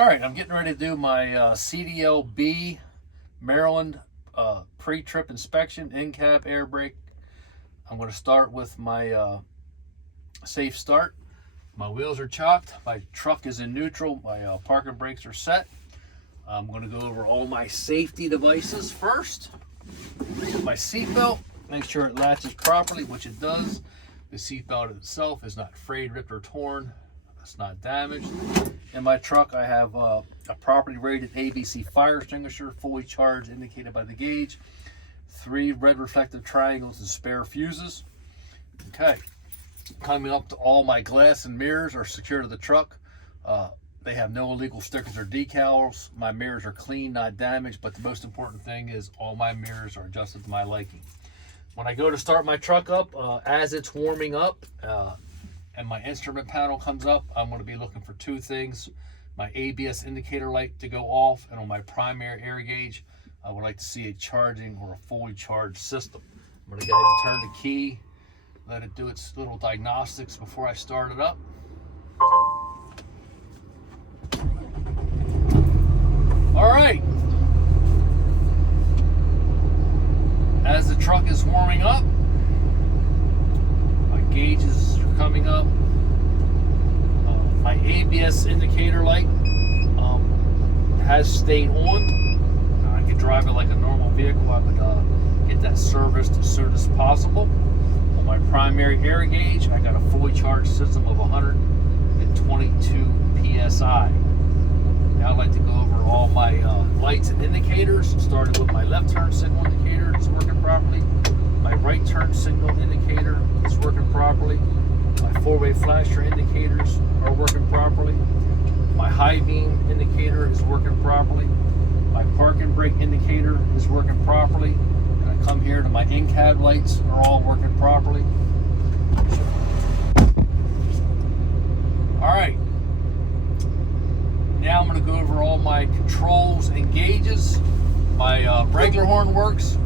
All right, I'm getting ready to do my CDL B Maryland pre-trip inspection, in-cab air brake. I'm going to start with my safe start. My wheels are chocked, my truck is in neutral, my parking brakes are set. I'm going to go over all my safety devices first. My seatbelt, make sure it latches properly, which it does. The seatbelt itself is not frayed, ripped, or torn. It's not damaged. In my truck, I have a properly rated ABC fire extinguisher, fully charged, indicated by the gauge, 3 red reflective triangles and spare fuses. Okay, coming up to all my glass and mirrors are secured to the truck. They have no illegal stickers or decals. My mirrors are clean, not damaged, but the most important thing is all my mirrors are adjusted to my liking. When I go to start my truck up, as it's warming up, and my instrument panel comes up, I'm going to be looking for 2 things. My ABS indicator light to go off, and on my primary air gauge, I would like to see a charging or a fully charged system. I'm going to go ahead and turn the key, let it do its little diagnostics before I start it up. All right. As the truck is warming up, my gauges are coming up. My ABS indicator light has stayed on. I could drive it like a normal vehicle. I would get that serviced as soon as possible. On my primary air gauge, I got a fully charged system of 122 PSI. Now I'd like to go over all my lights and indicators, starting with my left turn signal indicator is working properly. My right turn signal indicator is working properly. My 4-way flasher indicators are working properly. My high beam indicator is working properly. My parking brake indicator is working properly. And I come here to my in-cab lights are all working properly. All right. Now I'm going to go over all my controls and gauges. My regular horn works,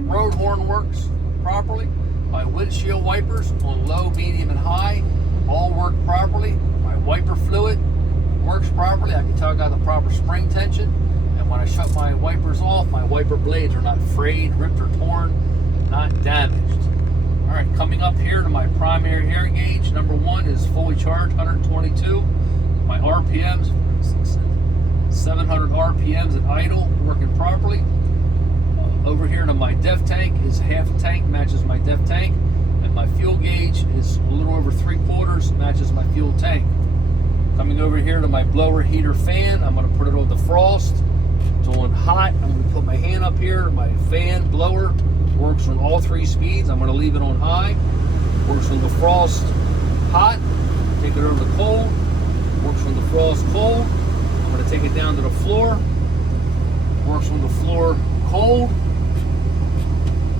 road horn works properly. My windshield wipers on low, medium, and high all work properly. My wiper fluid works properly. I can tell I got the proper spring tension. And when I shut my wipers off, my wiper blades are not frayed, ripped, or torn, not damaged. All right, coming up here to my primary air gauge, number 1 is fully charged, 122. My RPMs, 700 RPMs at idle, working properly. Over here to my def tank is half a tank, matches my def tank, and my fuel gauge is a little over 3/4, matches my fuel tank. Coming over here to my blower heater fan, I'm going to put it on defrost. It's on hot. I'm going to put my hand up here. My fan blower works on all 3 speeds. I'm going to leave it on high. Works on defrost hot. Take it over to cold. Works on defrost cold. I'm going to take it down to the floor. Works on the floor cold.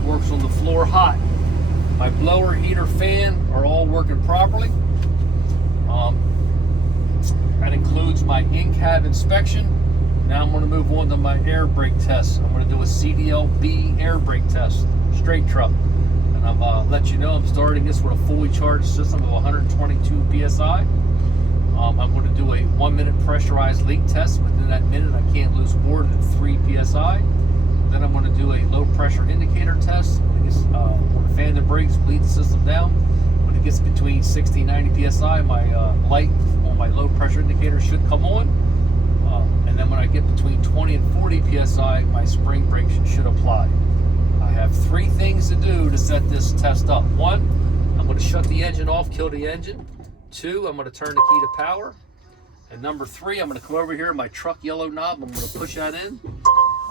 Works on the floor hot. My blower, heater, fan are all working properly. That includes my in-cab inspection. Now I'm going to move on to my air brake test. I'm going to do a CDL B air brake test, straight truck. And I'll let you know I'm starting this with a fully charged system of 122 PSI. I'm going to do a 1-minute pressurized leak test. Within that minute, I can't lose more than 3 PSI. Then I'm going to do a low pressure indicator test. When the fan the brakes, bleed the system down. When it gets between 60 and 90 PSI, my light on my low pressure indicator should come on. And then when I get between 20 and 40 PSI, my spring brakes should apply. I have 3 things to do to set this test up. 1, I'm going to shut the engine off, kill the engine. 2, I'm going to turn the key to power. And number 3, I'm going to come over here, my truck yellow knob, I'm going to push that in.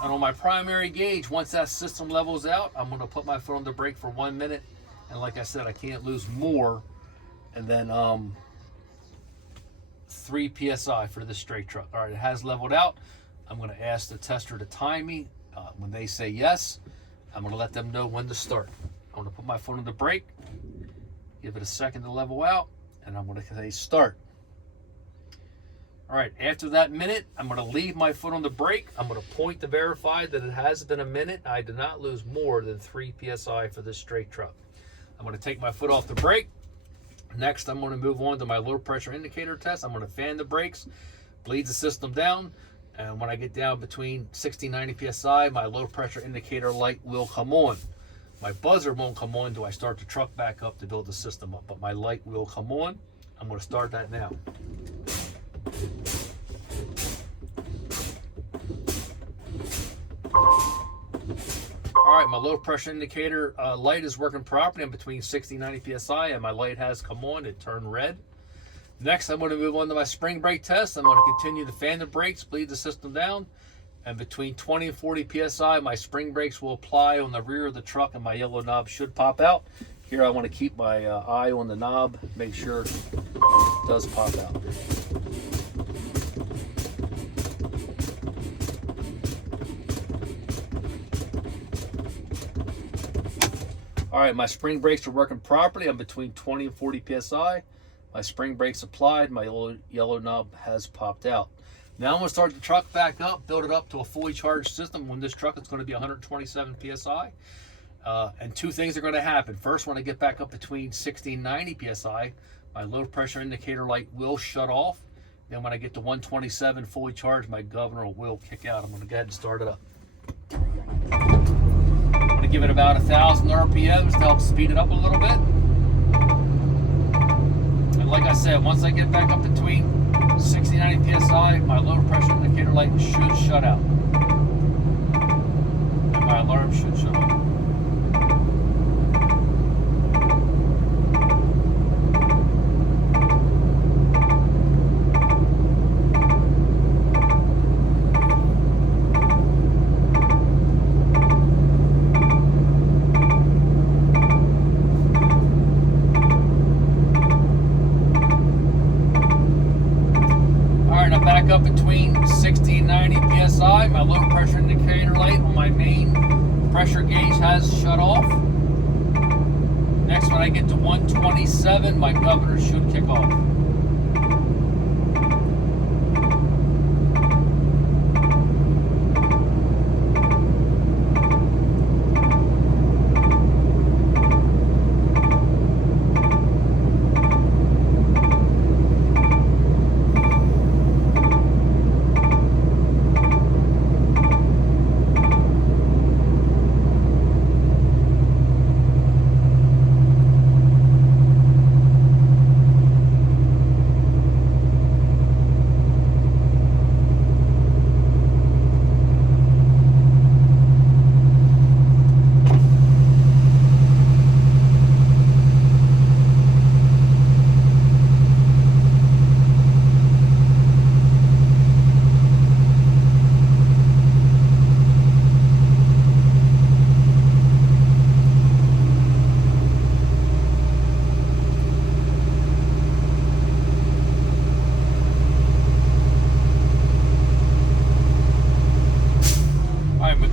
And on my primary gauge, once that system levels out, I'm going to put my foot on the brake for 1 minute. And like I said, I can't lose more. And then 3 PSI for this straight truck. All right, it has leveled out. I'm going to ask the tester to time me. When they say yes, I'm going to let them know when to start. I'm going to put my foot on the brake, give it a second to level out, and I'm going to say start. All right, after that minute, I'm going to leave my foot on the brake. I'm going to point to verify that it has been a minute. I did not lose more than 3 PSI for this straight truck. I'm going to take my foot off the brake. Next, I'm going to move on to my low pressure indicator test. I'm going to fan the brakes, bleeds the system down. And when I get down between 60 and 90 psi, my low pressure indicator light will come on. My buzzer won't come on until I start the truck back up to build the system up, but my light will come on. I'm going to start that now. All right, my low pressure indicator light is working properly. I'm between 60 and 90 psi, and my light has come on. It turned red. Next, I'm going to move on to my spring brake test. I'm going to continue to fan the brakes, bleed the system down, and between 20 and 40 psi, my spring brakes will apply on the rear of the truck, and my yellow knob should pop out. Here, I want to keep my eye on the knob, make sure it does pop out. All right, my spring brakes are working properly. I'm between 20 and 40 psi. My spring brakes applied. My yellow knob has popped out. Now I'm going to start the truck back up, build it up to a fully charged system. When this truck is going to be 127 psi. And two things are going to happen. First, when I get back up between 60 and 90 psi, my low pressure indicator light will shut off. Then when I get to 127 fully charged, my governor will kick out. I'm going to go ahead and start it up. I'm going to give it about 1,000 RPMs to help speed it up a little bit. And like I said, once I get back up between 60 and 90 psi, my low pressure indicator light should shut out. And my alarm should shut off. Back up between 60 and 90 psi. My low pressure indicator light on my main pressure gauge has shut off. Next, when I get to 127, my governor should kick off.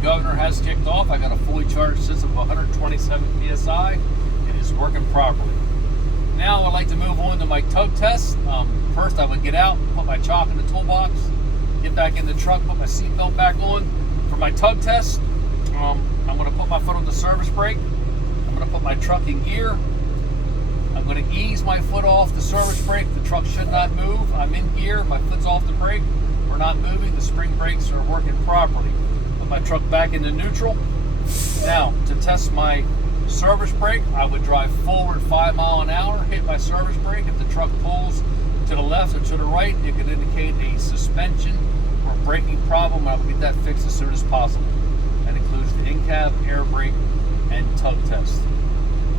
Governor has kicked off. I got a fully charged system of 127 psi. It is working properly. Now I'd like to move on to my tug test. First, I would get out, put my chalk in the toolbox, get back in the truck, put my seatbelt back on. For my tug test, I'm going to put my foot on the service brake. I'm going to put my truck in gear. I'm going to ease my foot off the service brake. The truck should not move. I'm in gear. My foot's off the brake. We're not moving. The spring brakes are working properly. Put my truck back into neutral. Now, to test my service brake, I would drive forward 5 miles an hour, hit my service brake. If the truck pulls to the left or to the right, it could indicate a suspension or braking problem. I will get that fixed as soon as possible. That includes the in-cab, air brake, and tug test.